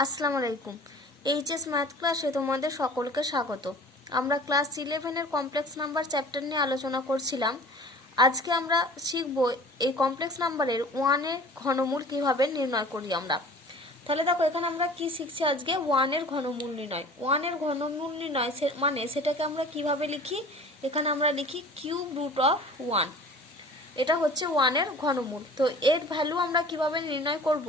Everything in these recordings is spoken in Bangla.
আসসালামু আলাইকুম। এইচএস ম্যাথ ক্লাসে তোমাদের সকলকে স্বাগত। আমরা ক্লাস 11-এর কমপ্লেক্স নাম্বার চ্যাপ্টার নিয়ে আলোচনা করছিলাম। আজকে আমরা শিখব এই কমপ্লেক্স নাম্বারের 1-এর ঘনমূল কিভাবে নির্ণয় করি আমরা। তাহলে দেখো এখানে আমরা কি শিখছি আজকে 1-এর ঘনমূল নির্ণয়। 1-এর ঘনমূল নির্ণয় মানে সেটাকে আমরা কিভাবে লিখি, এখানে আমরা লিখি কিউব রুট অফ 1। এটা হচ্ছে 1-এর ঘনমূল। তো এর ভ্যালু আমরা কিভাবে নির্ণয় করব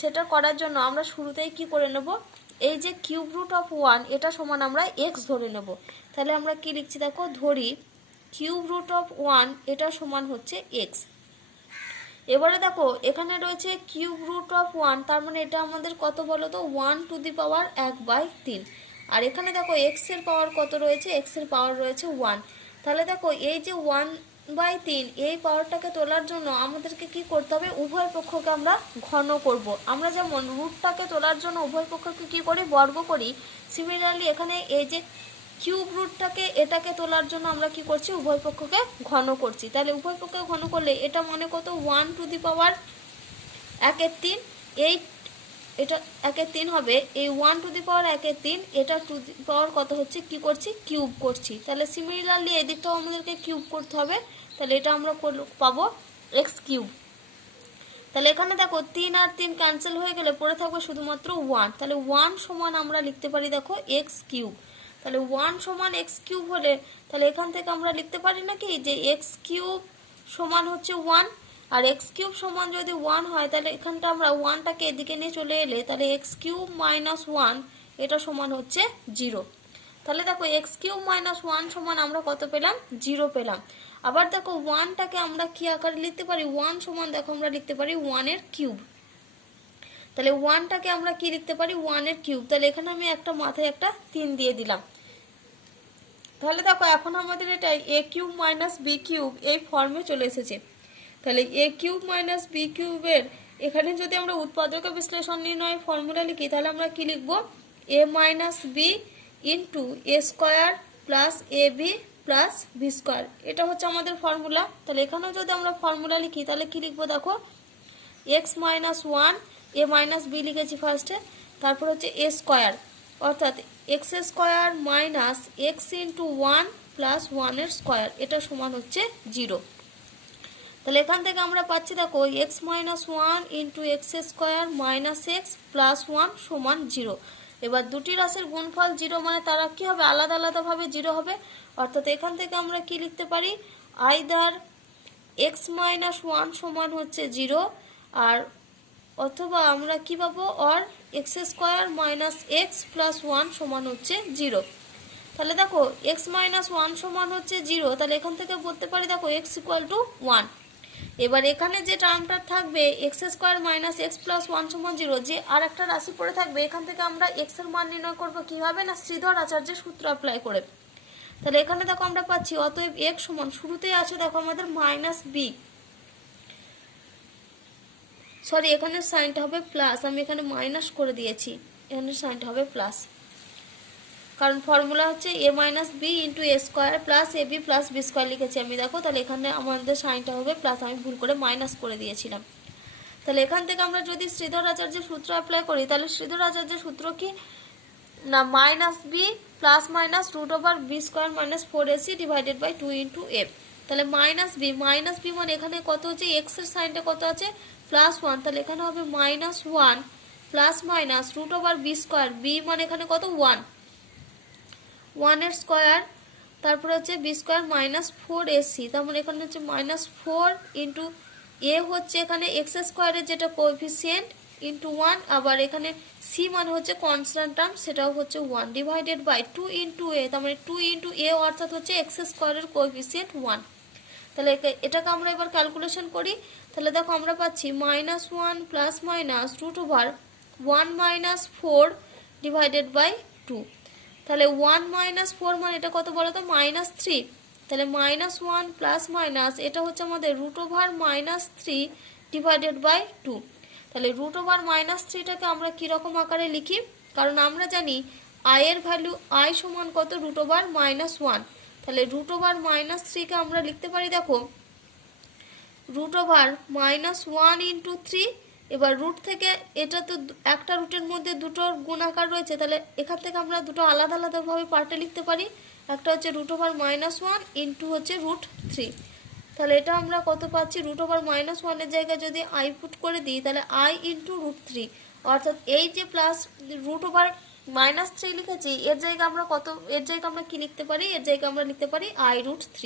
সেটা করার জন্য আমরা শুরুতেই কি করে নেব, এই যে কিউব রুট অফ 1 এটা সমান আমরা x ধরে নেব। তাহলে আমরা কি লিখছি দেখো, ধরি কিউব রুট অফ 1 এটা সমান হচ্ছে x। এবারে দেখো এখানে রয়েছে কিউব রুট অফ 1, তার মানে এটা আমাদের কত বলো তো, 1 টু দি পাওয়ার 1/3। আর এখানে দেখো x এর পাওয়ার কত রয়েছে, x এর পাওয়ার রয়েছে 1। তাহলে দেখো এই যে 1/3 এই পাওয়ারটাকে তোলার জন্য আমাদেরকে কি করতে হবে, উভয় পক্ষকে আমরা ঘন করব। আমরা যেমন রুটটাকে তোলার জন্য উভয় পক্ষকে কি করি, বর্গ করি, সিমিলারলি এখানে এই যে কিউব রুটটাকে এটাকে তোলার জন্য আমরা কি করছি, উভয় পক্ষকে ঘন করছি। তাহলে উভয় পক্ষকে ঘন করলে এটা মানে কত, 1 টু দি পাওয়ার 1/3, এটা 1/3 হবে। এই 1 টু দি পাওয়ার 1/3 এটা টু দি পাওয়ার কত হচ্ছে, কি করছি, কিউব করছি। তাহলে সিমিলারলি এই দিকটাও আমাদেরকে কিউব করতে হবে। তাহলে এটা আমরা পাবো এক্স কিউব। তাহলে এখানে দেখো 3 আর 3 ক্যান্সেল হয়ে গেলে পড়ে থাকবে শুধুমাত্র 1। তাহলে 1 সমান আমরা লিখতে পারি দেখো এক্স কিউব। তাহলে 1 সমান এক্স কিউব হলে তাহলে এখান থেকে আমরা লিখতে পারি নাকি যে এক্স কিউব সমান হচ্ছে 1। আর এক্স কিউব সমান যদি 1 হয় তাহলে এখানটা আমরা 1টাকে এদিকে নিয়ে চলে এলে তাহলে এক্স কিউব মাইনাস 1 এটা সমান হচ্ছে 0। তাহলে দেখো এক্স কিউব মাইনাস 1 সমান আমরা কত পেলাম, 0 পেলাম। আবার দেখো 1টাকে আমরা কি আকারে লিখতে পারি, 1 সমান দেখো আমরা লিখতে পারি 1-এর কিউব। তাহলে 1টাকে আমরা কি লিখতে পারি, 1-এর কিউব। তাহলে এখানে আমি একটা মাথায় একটা 3 দিয়ে দিলাম। তাহলে দেখো এখন আমাদের এটা এ কিউব মাইনাস বি কিউব এই ফর্মে চলে এসেছে। তাহলে এ কিউব মাইনাস বি কিউবের এখানে যদি আমরা উৎপাদক বিশ্লেষণ নির্ণয়ের ফর্মুলা লিখি তাহলে আমরা কি লিখব, এ minus B into A square plus A B plus B square, এটা হচ্ছে আমাদের ফর্মুলা। তাহলে এখানেও যদি আমরা ফর্মুলা লিখি তাহলে কি লিখবো দেখো, x minus 1 a minus b লিখেছি ফার্স্টে, তারপর হচ্ছে এ স্কোয়ার অর্থাৎ x square minus x into 1 plus 1-এর স্কোয়ার এটা সমান হচ্ছে 0। তাহলে এখান থেকে আমরা পাচ্ছি দেখো x minus 1 into x square minus x plus 1 সমান 0। এবার দুটি রাশির গুণফল 0 মানে তারা কি হবে, আলাদা আলাদাভাবে 0 হবে। অর্থাৎ এখান থেকে আমরা কি লিখতে পারি, আইদার এক্স মাইনাস 1 সমান হচ্ছে 0 আর অথবা আমরা কি পাবো, or x square minus x plus 1 সমান হচ্ছে 0। তাহলে দেখো এক্স মাইনাস 1 সমান হচ্ছে 0, তাহলে এখান থেকে বলতে পারি দেখো এক্স ইকুয়াল টু 1। এবার এখানে যে টার্মটা থাকবে x square minus x plus 1 সমান 0, যে আর একটা রাশি পড়ে থাকবে, এখান থেকে আমরা এক্স এর মান নির্ণয় করবো কিভাবে না, শ্রীধর আচার্যের সূত্র অ্যাপ্লাই করে। তাহলে এখানে দেখো আমরা পাচ্ছি অতএব এক্স সমান, শুরুতেই আছে দেখো আমাদের মাইনাস বি, সরি এখানে সাইনটা হবে প্লাস, আমি এখানে মাইনাস করে দিয়েছি, এখানে সাইনটা হবে প্লাস, কারণ ফর্মুলা হচ্ছে এ minus B into A square plus A B plus B square লিখেছি আমি দেখো। তাহলে এখানে আমাদের সাইনটা হবে প্লাস, আমি ভুল করে মাইনাস করে দিয়েছিলাম। তাহলে এখান থেকে আমরা যদি শ্রীধর আচার্যের সূত্র অ্যাপ্লাই করি তাহলে শ্রীধর আচার্যের সূত্র কি না, minus b plus minus root over b square minus 4ac divided by 2 into a. তাহলে মাইনাস বি মানে এখানে কত হচ্ছে, এক্স এর সাইনটা কত আছে প্লাস 1, তাহলে এখানে হবে minus 1 plus minus root over b square, b মানে এখানে কত 1 এর স্কোয়ার, তারপরে হচ্ছে বি স্কোয়ার মাইনাস 4ac, তার মানে এখানে হচ্ছে মাইনাস 4 ইন্টু এ হচ্ছে এখানে এক্স স্কোয়ারের যেটা কোএফিসিয়েন্ট ইন্টু 1, আবার এখানে সি মানে হচ্ছে কনস্ট্যান্ট টার্ম সেটাও হচ্ছে 1 ডিভাইডেড বাই 2 ইন্টু এ, তার মানে 2 ইন্টু এ অর্থাৎ হচ্ছে এক্স স্কোয়ারের কোএফিসিয়েন্ট 1। তাহলে এটাকে আমরা এবার ক্যালকুলেশন করি। তাহলে দেখো আমরা পাচ্ছি minus 1 plus minus root over 1 minus 4 divided by 2। তাহলে 1 মাইনাস 4 মানে এটা কত বলো তো, মাইনাস 3। তাহলে মাইনাস 1 প্লাস মাইনাস এটা হচ্ছে আমাদের root over minus 3 divided by 2। তাহলে রুট ওভার মাইনাস 3টাকে আমরা কীরকম আকারে লিখি, কারণ আমরা জানি আই এর ভ্যালু আই সমান কত, রুট ওভার মাইনাস 1। তাহলে রুট ওভার মাইনাস 3কে আমরা লিখতে পারি দেখো রুট ওভার মাইনাস 1 ইন্টু 3 এবার রুট থেকে এটা তো একটা রুটের মধ্যে দুটো গুণাকার রয়েছে, তাহলে এখান থেকে আমরা দুটো আলাদা আলাদাভাবে পার্টে লিখতে পারি। একটা হচ্ছে √(-1) ইন্টু হচ্ছে √3। তাহলে এটা আমরা কত পাচ্ছি, √(-1) জায়গায় যদি আই পুট করে দিই তাহলে আই ইন্টু √3, অর্থাৎ এই যে প্লাস √(-3) লিখেছি এর জায়গায় আমরা কি লিখতে পারি, এর জায়গায় আমরা লিখতে পারি i√3।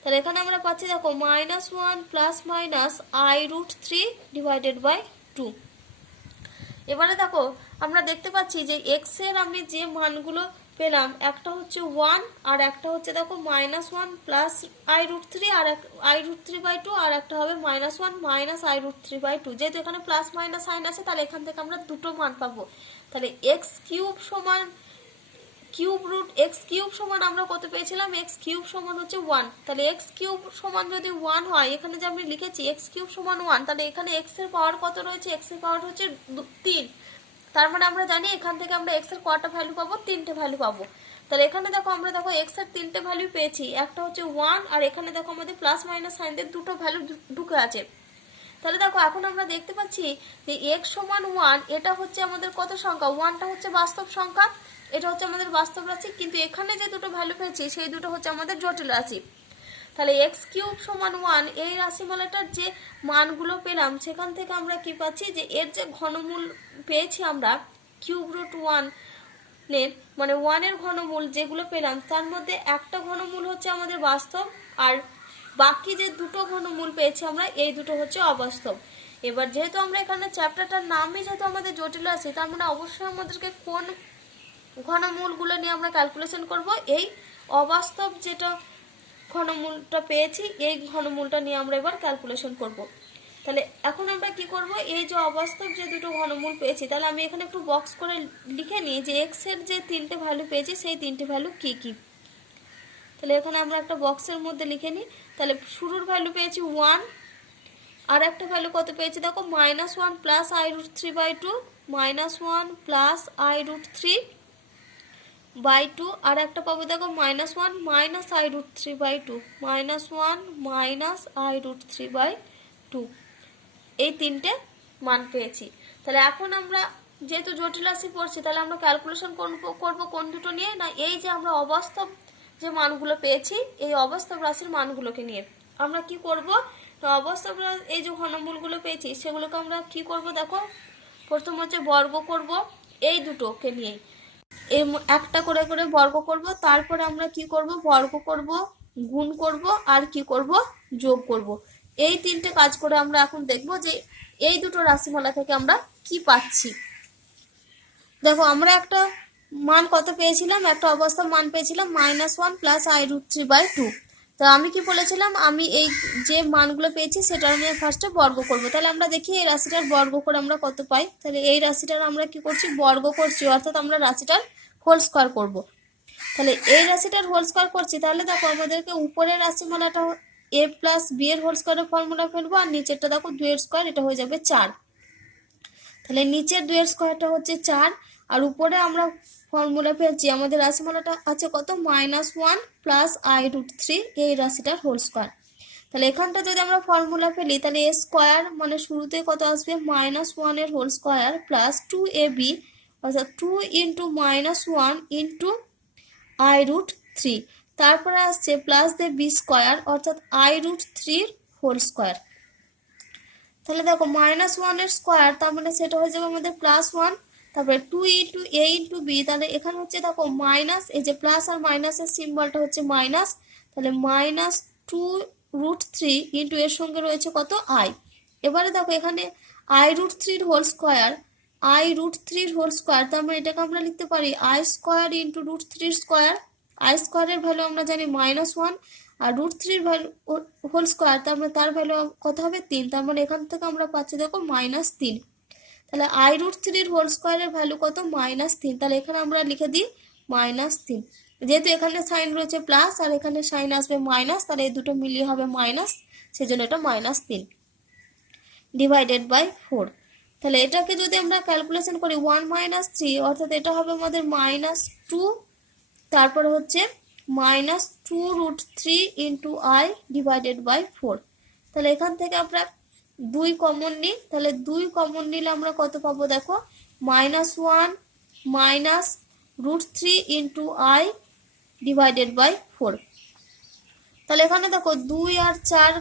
তাহলে এখানে আমরা পাচ্ছি দেখো -1 plus minus i√3 divided by 2। এবারে দেখো আমরা দেখতে পাচ্ছি যে এক্স এর আমি যে মানগুলো পেলাম একটা হচ্ছে 1 আর একটা হচ্ছে দেখো -1 প্লাস i√3 আর i√3/2 আর একটা হবে -1 মাইনাস i√3/2। যেহেতু এখানে প্লাস মাইনাস সাইন আছে তাহলে এখান থেকে আমরা দুটো মান পাবো। তাহলে x³ সমান আমরা কত পেয়েছিলাম, x³ সমান হচ্ছে 1। তাহলে x³ সমান যদি 1 হয়, এখানে যে আমি লিখেছি x³ সমান 1, তাহলে এখানে x এর পাওয়ার কত রয়েছে, x এর পাওয়ার হচ্ছে 3। তার মানে আমরা জানি এখান থেকে আমরা x এর কয়টা ভ্যালু পাবো, 3টে ভ্যালু পাবো। তাহলে এখানে দেখো আমরা x এর 3টে ভ্যালু পেয়েছি, একটা হচ্ছে 1 আর এখানে দেখো আমাদের প্লাস মাইনাস সাইন দিয়ে দুটো ভ্যালু ঢুকে আছে। তাহলে দেখো এখন আমরা দেখতে পাচ্ছি যে x সমান 1 এটা হচ্ছে আমাদের কত সংখ্যা, 1টা হচ্ছে বাস্তব সংখ্যা, এটা হচ্ছে আমাদের বাস্তব রাশি, কিন্তু এখানে যে দুটো ভ্যালু পেয়েছি সেই দুটো হচ্ছে আমাদের জটিল রাশি। তাহলে x³ সমান 1 এই রাশিমালাটার যে মানগুলো পেলাম সেখান থেকে আমরা কি পাচ্ছি যে এর যে ঘনমূল পেয়েছি আমরা √1 এর মানে 1 এর ঘনমূল যেগুলো পেলাম তার মধ্যে একটা ঘনমূল হচ্ছে আমাদের বাস্তব আর বাকি যে দুটো ঘনমূল পেয়েছি আমরা এই দুটো হচ্ছে অবাস্তব। এবার যেহেতু আমরা এখানে চ্যাপ্টারটার নামই যেহেতু আমাদের জটিল রাশি, তার মানে অবশ্যই আমাদেরকে কোন ঘনমূলগুলো নিয়ে আমরা ক্যালকুলেশন করব, এই অবাস্তব যেটা ঘনমূলটা পেয়েছি এই ঘনমূলটা নিয়ে আমরা এবার ক্যালকুলেশন করব। তাহলে এখন আমরা কি করব, এই যে অবাস্তব যে দুটো ঘনমূল পেয়েছি তাহলে আমি এখানে একটু বক্স করে লিখে নিই যে এক্স এর যে 3টে ভ্যালু পেয়েছি সেই 3টে ভ্যালু কি কি। তাহলে এখানে আমরা একটা বক্সের মধ্যে লিখে নিই। তাহলে শুরুর ভ্যালু পেয়েছি 1 আর একটা ভ্যালু কত পেয়েছি দেখো -1 প্লাস i√3/2 -1 প্লাস i√3/2 আর একটা পাবো দেখো -1 মাইনাস i√3/2 -1 মাইনাস i√3/2। এই তিনটে মান পেয়েছি। তাহলে এখন আমরা যেহেতু জটিল রাশি পড়ছি তাহলে আমরা ক্যালকুলেশন করব কোন দুটো নিয়ে, না এই যে আমরা অবাস্তব যে মানগুলো পেয়েছি এই অবাস্তব রাশির মানগুলোকে নিয়ে আমরা কি করব, অবাস্তব এই যে ঘনমূলগুলো পেয়েছি সেগুলোকে আমরা কি করব দেখো, প্রথম হচ্ছে বর্গ করব এই দুটোকে নিয়ে, এই একটা করে করে বর্গ করব, তারপরে আমরা কি করব বর্গ করব, গুণ করব আর কি করব যোগ করব। এই তিনটে কাজ করে আমরা এখন দেখব যে এই দুটো রাশিমালা থেকে আমরা কি পাচ্ছি। দেখো আমরা একটা মান কত পেয়েছিলাম, একটা অবাস্তব মান পেয়েছিলাম -1 প্লাস i√3/2। তো আমি কি বলেছিলাম, আমি এই যে মানগুলো পেয়েছি সেটা আমি ফার্স্টে বর্গ করব। তাহলে আমরা দেখি এই রাশিটার বর্গ করে আমরা কত পাই। তাহলে এই রাশিটার আমরা কি করছি বর্গ করছি, অর্থাৎ আমরা রাশিটার হোল স্কয়ার করব। তাহলে এই রাশিটার হোল স্কয়ার করছি, তাহলে দেখো আমাদেরকে উপরের রাশিমালাটা a প্লাস b এর হোল স্কয়ারের ফর্মুলা ফেলবো আর নিচেরটা দেখো 2 এর স্কয়ার, এটা হয়ে যাবে 4। তাহলে নিচের 2 এর স্কয়ারটা হচ্ছে 4 আর উপরে আমরা ফর্মুলা ফেলছি আমাদের রাশিমালাটা আছে কত -1 প্লাস i√3 এই রাশিটার হোল স্কয়ার। তাহলে এখানটা যদি আমরা ফর্মুলা ফেলি তাহলে a স্কয়ার মানে শুরুতে কত আসবে -1 এর হোল স্কয়ার প্লাস 2ab অর্থাৎ 2 ইন্টু -1 ইন্টু i√3, তারপরে আসছে প্লাস দিয়ে b স্কয়ার অর্থাৎ i√3 এর হোল স্কয়ার। তাহলে দেখো -1 এর স্কয়ার তার মানে সেটা হয়ে যাবে আমাদের +1, তারপরে 2 ইন্টু a ইন্টু b, তাহলে এখানে হচ্ছে দেখো মাইনাস, এই যে প্লাস আর মাইনাসের সিম্বলটা হচ্ছে মাইনাস, তাহলে -2√3 ইন্টু এর সঙ্গে রয়েছে কত i। এবারে দেখো এখানে i√3 এর হোল স্কয়ার, i√3 এর হোল স্কয়ার তার মানে এটাকে আমরা লিখতে পারি i square into √3 square. i স্কয়ারের ভ্যালু আমরা জানি -1 আর √3 এর ভ্যালু হোল স্কয়ার তার মানে তার ভ্যালু কত হবে 3, তার মানে এখান থেকে আমরা পাচ্ছি দেখো -3। তাহলে i√3 এর হোল স্কয়ারের ভ্যালু কত -3, তাহলে এখানে আমরা লিখে দিই -3। যেহেতু এখানে সাইন রয়েছে প্লাস আর এখানে সাইন আসবে মাইনাস, তাহলে এই দুটো মিলিয়ে হবে মাইনাস, সেজন্য এটা -3 ডিভাইডেড বাই 4। তাহলে এটাকে যদি আমরা ক্যালকুলেশন করি 1 - 3 অর্থাৎ এটা হবে আমাদের -2, তারপরে হচ্ছে -2√3 ইন্টু i ডিভাইডেড বাই 4। তাহলে এখান থেকে আমরা 2 কমন নিই, তাহলে 2 কমন নিলে আমরা কত পাবো দেখো, -1 minus √3 into i divided by 4। তাহলে এখানে দেখো 2 আর 4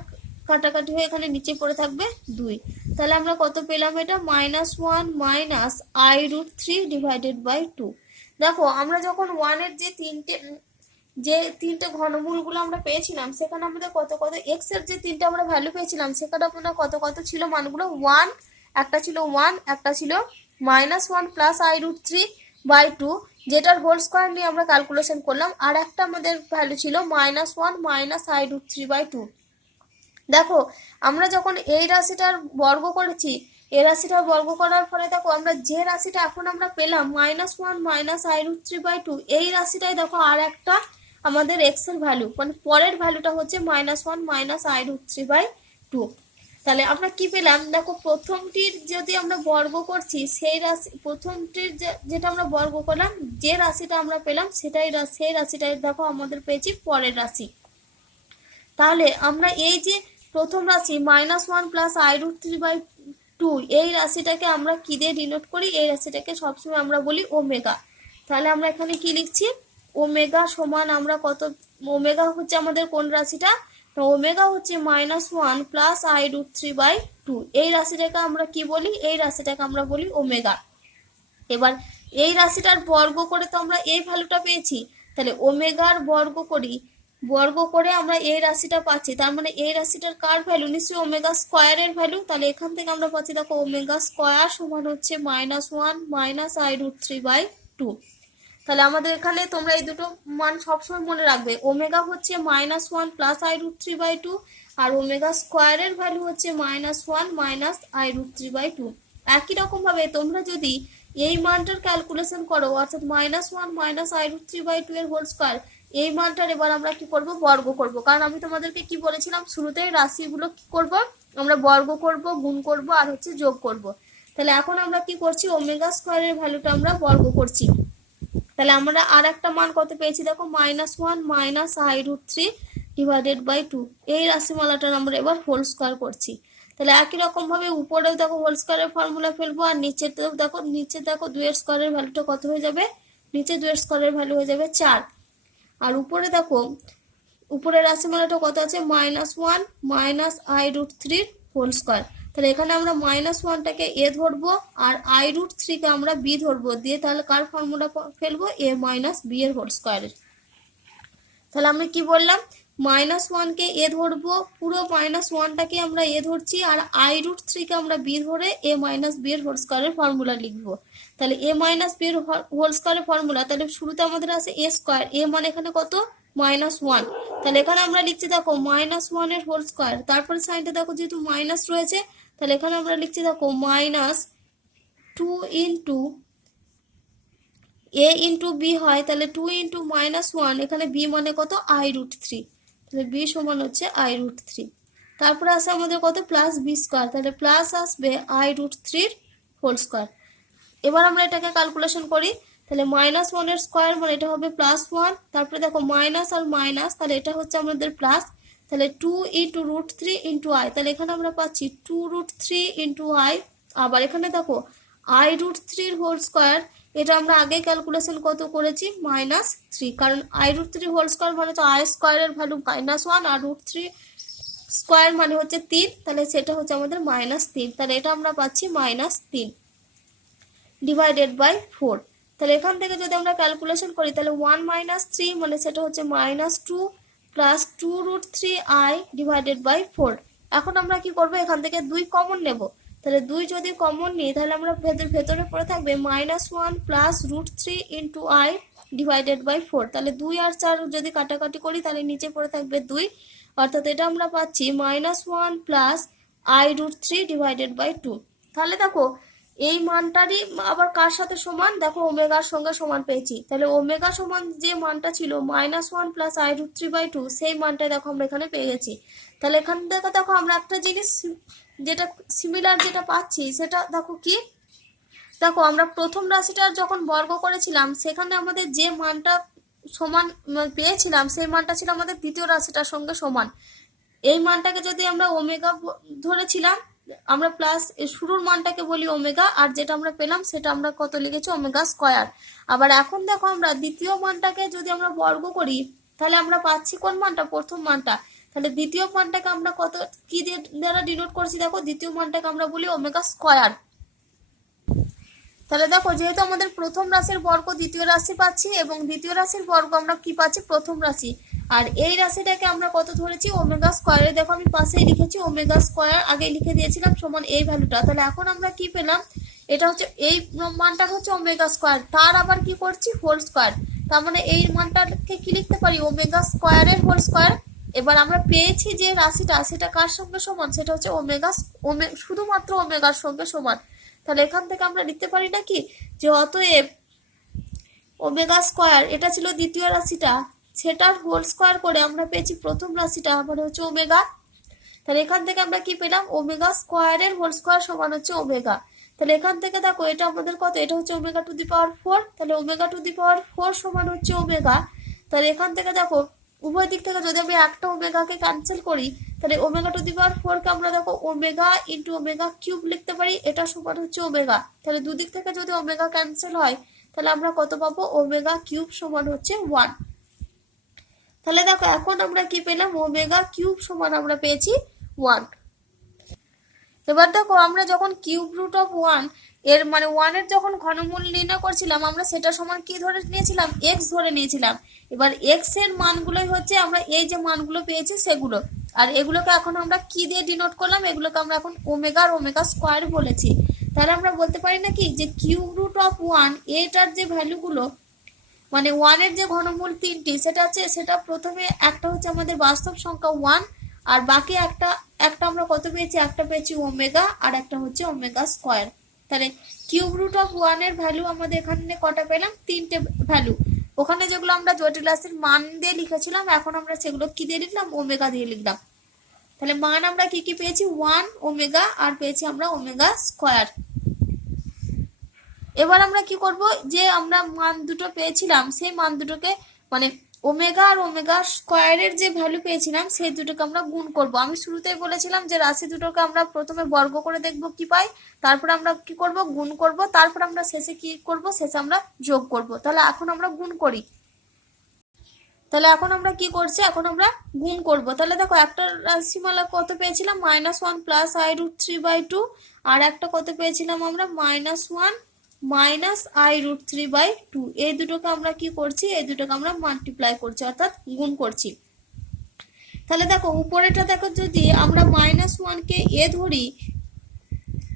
কাটাকাটি হয়ে এখানে নিচে পড়ে থাকবে 2। তাহলে আমরা কত পেলাম, এটা -1 মাইনাস i√3 ডিভাইডেড বাই 2। দেখো আমরা যখন 1 এর যে তিনটে ঘনমূলগুলো আমরা পেয়েছিলাম, সেখানে আমাদের কত কত এক্স এর যে তিনটে আমরা ভ্যালু পেয়েছিলাম, সেখানে আপনার কত কত ছিল মানগুলো, 1 একটা ছিল 1, একটা ছিল -1 প্লাস i√3 বাই 2, যেটার হোল স্কয়ার নিয়ে আমরা ক্যালকুলেশন করলাম, আর একটা আমাদের ভ্যালু ছিল -1 মাইনাস i√3 বাই 2। দেখো আমরা যখন এই রাশিটার বর্গ করেছি, এই রাশিটার বর্গ করার ফলে দেখো আমরা যে রাশিটা এখন আমরা পেলাম -1 মাইনাস i√3 বাই 2, এই রাশিটাই দেখো আর একটা আমাদের এক্স এর ভ্যালু, মানে পরের ভ্যালুটা হচ্ছে -1 মাইনাস i√3 বাই 2। তাহলে আমরা কি পেলাম দেখো, প্রথমটির যদি আমরা বর্গ করছি, সেই রাশি প্রথমটির যেটা আমরা বর্গ করলাম, যে রাশিটা আমরা পেলাম সেটাই সেই রাশিটাই দেখো আমাদের পেয়েছি পরের রাশি। তাহলে আমরা এই যে প্রথম রাশি -1 প্লাস i√3 বাই 2, এই রাশিটাকে আমরা কি দিয়ে ডিনোট করি, এই রাশিটাকে সবসময় আমরা বলি ওমেগা। তাহলে আমরা এখানে কি লিখছি, ওমেগা সমান আমরা কত, ওমেগা হচ্ছে আমাদের কোন রাশিটা, তো ওমেগা হচ্ছে -1 প্লাস i√3 বাই 2, এই রাশিটাকে আমরা কি বলি, এই রাশিটাকে আমরা বলি ওমেগা। এবার এই রাশিটার বর্গ করে তো আমরা এই ভ্যালুটা পেয়েছি, তাহলে ওমেগার বর্গ করি, বর্গ করে আমরা এই রাশিটা পাচ্ছি, তার মানে এই রাশিটার কার ভ্যালু, নিশ্চয়ই ওমেগা স্কয়ারের ভ্যালু। তাহলে এখান থেকে আমরা পাচ্ছি দেখো ওমেগা স্কয়ার সমান হচ্ছে -1 মাইনাস i√3 বাই 2। তাহলে আমাদের এখানে তোমরা এই দুটো মান সবসময় মনে রাখবে, ওমেগা হচ্ছে -1 প্লাস i√3 বাই 2, আর ওমেগা স্কয়ারের ভ্যালু হচ্ছে -1 মাইনাস i√3 বাই 2। একই রকম ভাবে তোমরা যদি এই মানটার ক্যালকুলেশন করো, অর্থাৎ -1 মাইনাস i√3 বাই 2 এর হোল স্কয়ার, এই মানটার এবার আমরা কি করব, বর্গ করব। কারণ আমি তোমাদেরকে কি বলেছিলাম শুরুতে, রাশিগুলো কি করব, আমরা বর্গ করব, গুণ করব, আর হচ্ছে যোগ করব। তাহলে এখন আমরা কি করছি, ওমেগা স্কয়ারের ভ্যালুটা আমরা বর্গ করছি। তাহলে আমরা আর একটা মান কত পেয়েছি দেখো, -1 মাইনাস i√3 ডিভাইডেড বাই 2, এই রাশিমালাটার আমরা এবার হোল স্কয়ার করছি। তাহলে একই রকম ভাবে উপরেও দেখো হোল স্কয়ারের ফর্মুলা ফেলবো, আর নিচেতেও দেখো, নিচে দেখো 2 এর স্কয়ারের ভ্যালুটা কত হয়ে যাবে, নিচে 2 এর স্কয়ারের ভ্যালু হয়ে যাবে 4, আর উপরে দেখো উপরের রাশিমালাটা কত আছে, -1 মাইনাস i√3 হোল স্কয়ার। তাহলে এখানে আমরা -1টাকে a ধরবো, আর i√3 কে আমরা b ধরবো, দিয়ে তাহলে কার ফর্মুলা ফেলবো, a মাইনাস b এর হোল স্কয়ারের। তাহলে আমরা কি বললাম, -1 কে a ধরবো, পুরো -1টাকে আমরা a ধরছি, আর i√3 কে আমরা b ধরে a মাইনাস b এর হোল স্কয়ারের ফর্মুলা লিখবো। তাহলে a মাইনাস b এর হোল স্কয়ারের ফর্মুলা, তাহলে শুরুতে আমাদের আছে a স্কয়ার, a মানে এখানে কত, -1। তাহলে এখানে আমরা লিখছি দেখো -1 এর হোল স্কয়ার, তারপরে সাইনটা দেখো যেহেতু মাইনাস রয়েছে, তাহলে এখানে আমরা লিখছি দেখো -2 ইন্টু a ইন্টু b হয়, তাহলে 2 ইন্টু -1, এখানে b মানে কত, i√3, তাহলে b সমান হচ্ছে i√3। তারপরে আসে আমাদের কত, প্লাস b স্কয়ার, তাহলে প্লাস আসবে i√3 হোল স্কয়ার। এবার আমরা এটাকে ক্যালকুলেশন করি, তাহলে -1 এর স্কয়ার মানে এটা হবে +1, তারপরে দেখো মাইনাস আর মাইনাস, তাহলে এটা হচ্ছে আমাদের প্লাস, তাহলে 2 ইন্টু √3 ইন্টু i, তাহলে এখানে আমরা পাচ্ছি 2√3 ইন্টু i। আবার এখানে দেখো i√3 হোল স্কয়ার, এটা আমরা আগে ক্যালকুলেশন কত করেছি, -3, কারণ i√3 হোল স্কয়ার মানে তো i স্কয়ারের ভ্যালু -1, আর √3 স্কয়ার মানে হচ্ছে 3, তাহলে সেটা হচ্ছে আমাদের -3, তাহলে এটা আমরা পাচ্ছি -3 ডিভাইডেড বাই 4। তাহলে এখান থেকে যদি আমরা ক্যালকুলেশন করি, তাহলে 1 - 3 মানে সেটা হচ্ছে -2 প্লাস 2√3i ডিভাইডেড বাই 4। এখন আমরা কি করব, এখান থেকে 2 কমন নেব, তাহলে 2 যদি কমন নিই, তাহলে আমরা ভেতরে পড়ে থাকবে -1 plus √3 into i divided by 4। তাহলে 2 আর 4 যদি কাটাকাটি করি, তাহলে নিচে পড়ে থাকবে 2, অর্থাৎ এটা আমরা পাচ্ছি -1 প্লাস i√3 ডিভাইডেড বাই 2। তাহলে দেখো এই মানটারই আবার কার সাথে সমান, দেখো ওমেগার সঙ্গে সমান পেয়েছি। তাহলে ওমেগা সমান যে মানটা ছিল -1 প্লাস i√3 বাই 2, সেই মানটা দেখো আমরা এখানে পেয়ে গেছি। তাহলে এখান থেকে দেখো আমরা একটা জিনিস যেটা সিমিলার যেটা পাচ্ছি, সেটা দেখো কি, দেখো আমরা প্রথম রাশিটার যখন বর্গ করেছিলাম, সেখানে আমাদের যে মানটা সমান পেয়েছিলাম, সেই মানটা ছিল আমাদের দ্বিতীয় রাশিটার সঙ্গে সমান। এই মানটাকে যদি আমরা ওমেগা ধরেছিলাম, আমরা প্লাস শুরুর মানটাকে বলি ওমেগা, আর যেটা আমরা পেলাম সেটা আমরা কত লিখেছি ওমেগা স্কয়ার। আবার এখন দেখো আমরা দ্বিতীয় মানটাকে যদি আমরা বর্গ করি তাহলে আমরা পাচ্ছি কোন মানটা, প্রথম মানটা। তাহলে দ্বিতীয় মানটাকে আমরা কত কি দ্বারা ডিনোট করছি, দেখো দ্বিতীয় মানটাকে আমরা বলি ওমেগা স্কয়ার। তাহলে দেখো যেহেতু আমাদের প্রথম রাশির বর্গ দ্বিতীয় রাশি পাচ্ছি এবং দ্বিতীয় রাশির বর্গ আমরা কি পাচ্ছি, প্রথম রাশি, আর এই রাশিটাকে আমরা কত ধরেছি ওমেগা স্কয়ারে। দেখো আমি পাশেই লিখেছি ওমেগা স্কয়ার, আগে লিখে দিয়েছিলাম সমান এই ভ্যালুটা। তাহলে এখন আমরা কি পেলাম, এটা হচ্ছে এই মানটা হচ্ছে ওমেগা স্কয়ার, তার আবার কি করছি হোল স্কয়ার। তার মানে এই মানটাকে কি লিখতে পারি ওমেগা স্কয়ারের হোল স্কয়ার। এবার আমরা পেয়েছি যে রাশিটা সেটা কার সঙ্গে সমান, সেটা হচ্ছে ওমেগা, শুধুমাত্র ওমেগার সঙ্গে সমান। তাহলে এখান থেকে আমরা লিখতে পারি নাকি যে অতএব ওমেগা স্কয়ার, এটা ছিল দ্বিতীয় রাশিটা, সেটার হোল স্কয়ার করে আমরা পেয়েছি প্রথম রাশিটা মানে হচ্ছে ওমেগা। তাহলে এখান থেকে আমরা কি পেলাম ওমেগা স্কয়ারের হোল স্কয়ার সমান হচ্ছে ওমেগা। তাহলে এখান থেকে দেখো এটা আমাদের কত, এটা হচ্ছে ওমেগা টু দি পাওয়ার 4, তাহলে ওমেগা টু দি পাওয়ার 4 সমান হচ্ছে ওমেগা। তাহলে এখান থেকে দেখো উভয় দিক থেকে যদি আমি একটা ওমেগাকে ক্যান্সেল করি তাহলে ওমেগা টু দি পাওয়ার 4 কে আমরা দেখো ওমেগা ইন্টু ওমেগা কিউব লিখতে পারি, এটা সমান হচ্ছে ওমেগা। তাহলে দুদিক থেকে যদি ওমেগা ক্যান্সেল হয় তাহলে আমরা কত পাবো ওমেগা কিউব সমান হচ্ছে 1। তাহলে দেখো এখন আমরা কি পেলাম ওমেগা কিউব সমান আমরা পেয়েছি 1। এবার দেখো আমরা যখন কিউব রুট অফ 1 এর মানে 1 এর যখন ঘনমূল নির্ণয় করছিলাম আমরা সেটা সমান কি ধরে নিয়েছিলাম, x ধরে নিয়েছিলাম। এবার x এর মানগুলোই হচ্ছে আমরা এই যে মানগুলো পেয়েছি সেগুলো, আর এগুলোকে এখন আমরা কি দিয়ে ডিনোট করলাম, এগুলোকে আমরা এখন ওমেগা আর ওমেগা স্কয়ার বলেছি। তাহলে আমরা বলতে পারি নাকি যে কিউব রুট অফ 1 এটার যে ভ্যালুগুলো মানে 1 এর যে ঘনমূল 3টি সেটা প্রথমে একটা হচ্ছে আমাদের বাস্তব সংখ্যা 1, আর বাকি একটা আমরা কত পেয়েছি, একটা পেয়েছি ওমেগা আর একটা হচ্ছে ওমেগা স্কয়ার। তাহলে কিউব রুট অফ 1 এর ভ্যালু আমাদের এখানে কটা পেলাম, 3টে ভ্যালু। ওখানে যেগুলো আমরা জটিল রাশির মান দিয়ে লিখেছিলাম এখন আমরা সেগুলো কি দিয়ে লিখলাম, ওমেগা দিয়ে লিখলাম। তাহলে মান আমরা কি কি পেয়েছি, 1 ওমেগা আর পেয়েছি আমরা ওমেগা স্কয়ার। এবার আমরা কি করব, যে আমরা মান দুটো পেয়েছিলাম সেই মান দুটোকে মানে ওমেগা আর ওমেগা স্কয়ারের যে ভ্যালু পেয়েছিলাম সেই দুটোকে আমরা গুণ করব। আমি শুরুতেই বলেছিলাম যে রাশি দুটোকে আমরা প্রথমে বর্গ করে দেখব কি পাই, তারপর আমরা কি করব গুণ করব, তারপর আমরা শেষে কি করব, শেষে আমরা যোগ করব। তাহলে এখন আমরা গুণ করি। তাহলে এখন আমরা কি করছি, এখন আমরা গুণ করব। তাহলে দেখো একটা রাশিমালা কত পেয়েছিলাম -1 প্লাস i√3/2, আর একটা কত পেয়েছিলাম আমরা -1 মাইনাস i√3/2। এই দুটোকে আমরা কি করছি, এই দুটোকে আমরা মাল্টিপ্লাই করছি অর্থাৎ গুণ করছি। তাহলে দেখো উপরেটা দেখো যদি আমরা -1 কে a ধরি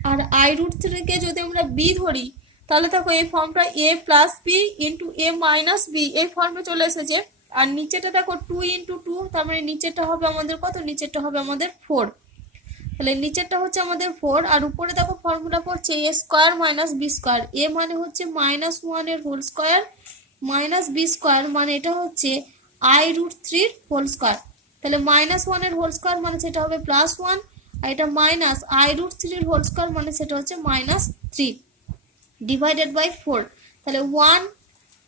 আর i√3 কে যদি আমরা b ধরি তাহলে দেখো এই ফর্মটা a plus b into a minus b এই ফর্মে চলে এসেছে। আর নিচেটা দেখো 2 ইন্টু 2, তার মানে নিচেরটা হবে আমাদের কত, নিচেরটা হবে আমাদের 4। তাহলে নিচেরটা হচ্ছে আমাদের 4 আর উপরে দেখো ফর্মুলা পড়ছে a square minus b square. a মানে হচ্ছে -1 এর whole square minus b square মানে এটা হচ্ছে i√3 এর হোল স্কয়ার। তাহলে -1 এর হোল স্কয়ার মানে সেটা হবে +1, আর এটা মাইনাস i√3 এর হোল স্কয়ার মানে সেটা হচ্ছে -3 ডিভাইডেড বাই 4। তাহলে 1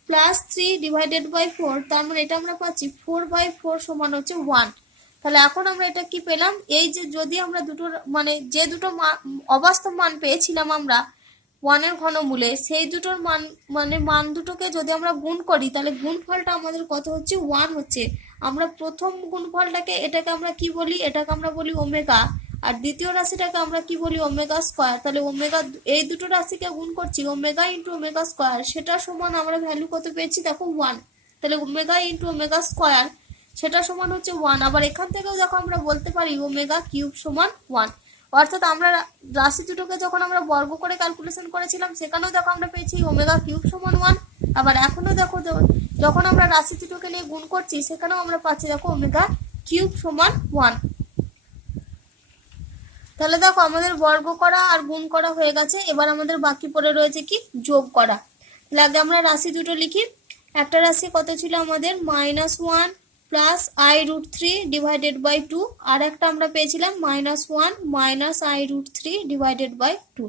প্লাস 3 ডিভাইডেড বাই 4, তার মানে এটা আমরা পাচ্ছি 4/4 সমান হচ্ছে 1। তাহলে এখন আমরা এটা কি পেলাম, এই যে যদি আমরা দুটো মানে যে দুটো অবাস্তব মান পেয়েছিলাম আমরা 1 এর ঘনমূলে সেই দুটোর মান মানে মান দুটোকে যদি আমরা গুণ করি তাহলে গুণফলটা আমাদের কত হচ্ছে 1 হচ্ছে। আমরা প্রথম গুণফলটাকে এটাকে আমরা কি বলি, এটাকে আমরা বলি ওমেগা, আর দ্বিতীয় রাশিটাকে আমরা কি বলি ওমেগা স্কয়ার। তাহলে ওমেগা এই দুটো রাশিকে গুণ করছি ওমেগা ইন্টু ওমেগা স্কয়ার, সেটা সমান আমরা ভ্যালু কত পেয়েছি দেখো 1। তাহলে ওমেগা ইন্টু ওমেগা স্কয়ার সেটা সমান হচ্ছে 1। আবার এখান থেকেও যখন আমরা বলতে পারি ওমেগা কিউব সমান 1, অর্থাৎ আমরা রাশি দুটোকে যখন আমরা বর্গ করে ক্যালকুলেশন করেছিলাম সেখানেও দেখো আমরা পেয়েছি ওমেগা কিউব সমান 1। আবার এখনো দেখো যখন আমরা রাশি দুটোকে নিয়ে গুণ করছি সেখানেও আমরা পাচ্ছি দেখো ওমেগা কিউব সমান 1। তাহলে দেখো আমাদের বর্গ করা আর গুণ করা হয়ে গেছে। এবার আমাদের বাকি পড়ে রয়েছে কি যোগ করা। তাহলে আগে আমরা রাশি দুটো লিখি। একটা রাশি কত ছিল আমাদের -1 প্লাস i√3 ডিভাইডেড বাই 2, আর একটা আমরা পেয়েছিলাম -1 মাইনাস i√3 ডিভাইডেড বাই 2।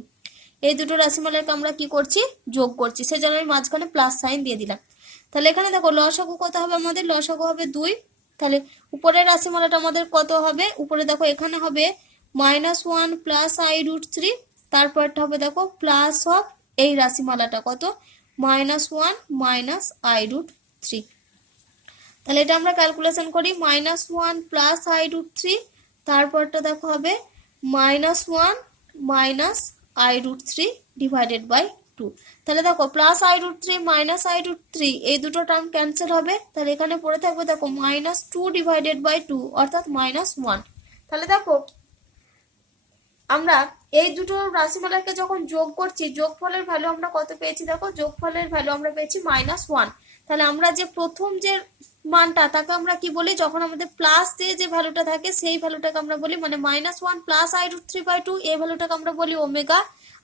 এই দুটো রাশিমালাকে আমরা কি করছি যোগ করছি, সেজন্য আমি মাঝখানে প্লাস সাইন দিয়ে দিলাম। তাহলে এখানে দেখো লসাগু কত হবে আমাদের, লসাগু হবে 2। তাহলে উপরের রাশিমালাটা আমাদের কত হবে, উপরে দেখো এখানে হবে -1 প্লাস i√3, তারপরটা হবে দেখো প্লাস অফ এই রাশিমালাটা কত -1 মাইনাস i√3। তাহলে এটা আমরা ক্যালকুলেশন করি -1 প্লাস i√3, তারপরটা দেখো হবে -1 মাইনাস i√3 ডিভাইডেড বাই 2। তাহলে দেখো প্লাস i√3 মাইনাস i√3 এই দুটো টার্ম ক্যান্সেল হবে, তাহলে এখানে পড়ে থাকবে দেখো -2 ডিভাইডেড বাই 2 অর্থাৎ -1। তাহলে দেখো আমরা এই দুটো রাশিমালাকে যখন যোগ করছি, যোগফলের ভ্যালু আমরা কত পেয়েছি দেখো, যোগফলের ভ্যালু আমরা পেয়েছি -1। তাহলে আমরা যে প্রথম যে মানটা তাকে আমরা কি বলি, যখন আমাদের প্লাস দিয়ে যে ভ্যালুটা থাকে সেই ভ্যালুটাকে আমরা বলি মানে -1 প্লাস i√3/2 এই ভ্যালুটাকে আমরা বলি ওমেগা,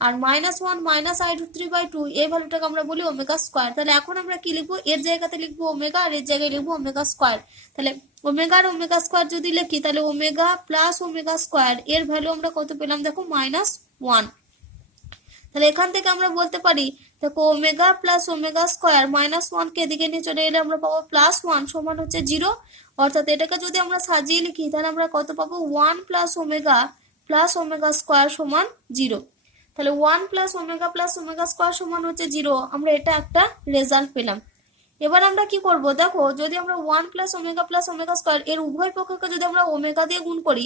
আর -1 মাইনাস i√3/2 এই ভ্যালুটাকে আমরা বলি ওমেগা স্কোয়ার। তাহলে এখন আমরা কি লিখবো, এর জায়গাতে লিখবো ওমেগা আর এর জায়গায় লিখবো ওমেগা স্কোয়ার। তাহলে ওমেগা আর ওমেগা স্কোয়ার যদি লিখি তাহলে ওমেগা প্লাস ওমেগা স্কোয়ার এর ভ্যালু আমরা কত পেলাম দেখো -1। তাহলে এখান থেকে আমরা বলতে পারি দেখো ওমেগা প্লাস ওমেগা স্কোয়ার -1 কে এদিকে নিয়ে চলে এলে আমরা পাবো +1 সমান হচ্ছে 0, অর্থাৎ এটাকে যদি আমরা সাজিয়ে লিখি তাহলে আমরা কত পাবো 1 প্লাস ওমেগা স্কোয়ার সমান 0। তাহলে 1 প্লাস ওমেগা স্কোয়ার সমান হচ্ছে 0, আমরা এটা একটা রেজাল্ট পেলাম। এবার আমরা কি করব দেখো, যদি আমরা 1 প্লাস ওমেগা স্কোয়ার এর উভয় পক্ষকে যদি আমরা ওমেগা দিয়ে গুণ করি,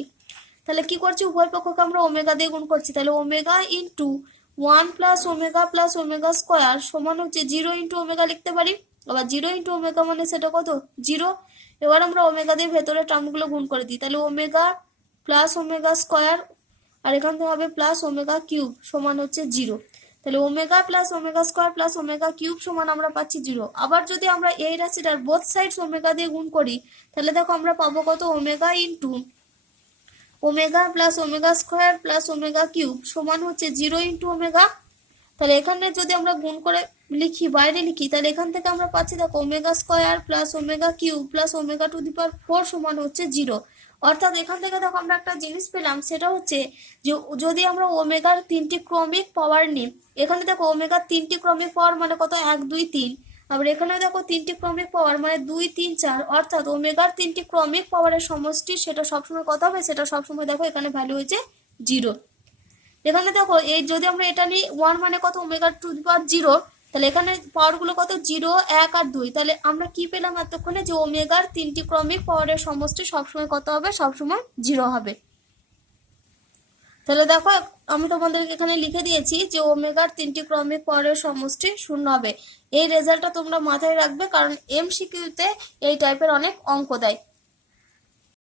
তাহলে কি করছি উভয় পক্ষকে আমরা ওমেগা দিয়ে গুণ করছি, তাহলে omega into 1 plus omega square সমান হচ্ছে 0 ইন্টু ওমেগা লিখতে পারি, আবার 0 ইন্টু ওমেগা মানে সেটা কত 0। এবার আমরা ওমেগা দিয়ে ভেতরে টার্মগুলো গুণ করে দিই, তাহলে ওমেগা প্লাস ওমেগা স্কোয়ার আর এখান থেকে হবে প্লাস ওমেগা কিউব সমান হচ্ছে 0। তাহলে omega plus omega square plus omega cube সমান আমরা পাচ্ছি 0। আবার যদি আমরা এই রাশিটার বোথ সাইডস ওমেগা দিয়ে গুণ করি তাহলে দেখো আমরা পাবো কত omega into omega plus omega square plus omega cube সমান হচ্ছে 0 ইন্টু ওমেগা। তাহলে এখানে যদি আমরা গুণ করে লিখি বাইরে লিখি তাহলে এখান থেকে আমরা পাচ্ছি দেখো omega square plus omega cube plus omega to the power 4 সমান হচ্ছে 0। অর্থাৎ এখান থেকে দেখো আমরা একটা জিনিস পেলাম, সেটা হচ্ছে যে যদি আমরা ওমেগার 3টি ক্রমিক পাওয়ার নিই, এখানে দেখো ওমেগার 3টি ক্রমিক পাওয়ার মানে কত 1 2 3, আবার এখানে দেখো 3টি ক্রমিক পাওয়ার মানে 2 3 4, অর্থাৎ ওমেগার 3টি ক্রমিক পাওয়ারের সমষ্টি সেটা সবসময় কত হবে, সেটা সবসময় দেখো এখানে ভ্যালু হয়েছে 0। এখানে দেখো এই যদি আমরা এটা নিই 1 মানে কত ওমেগা টু দি পাওয়ার 0, তাহলে এখানে পাওয়ারগুলো কত 0 1 আর 2, তাহলে আমরা কি পেলাম এতক্ষণে যে ওমেগার 3টি ক্রমিক পাওয়ারের সমষ্টি সবসময় কত হবে, সবসময় 0 হবে। তাহলে দেখো আমি তোমাদেরকে এখানে লিখে দিয়েছি যে ওমেগার 3টি ক্রমিক পাওয়ারের সমষ্টি 0 হবে। এই রেজাল্টটা তোমরা মাথায় রাখবে, কারণ এমসিকিউতে এই টাইপের অনেক অঙ্ক দেয়।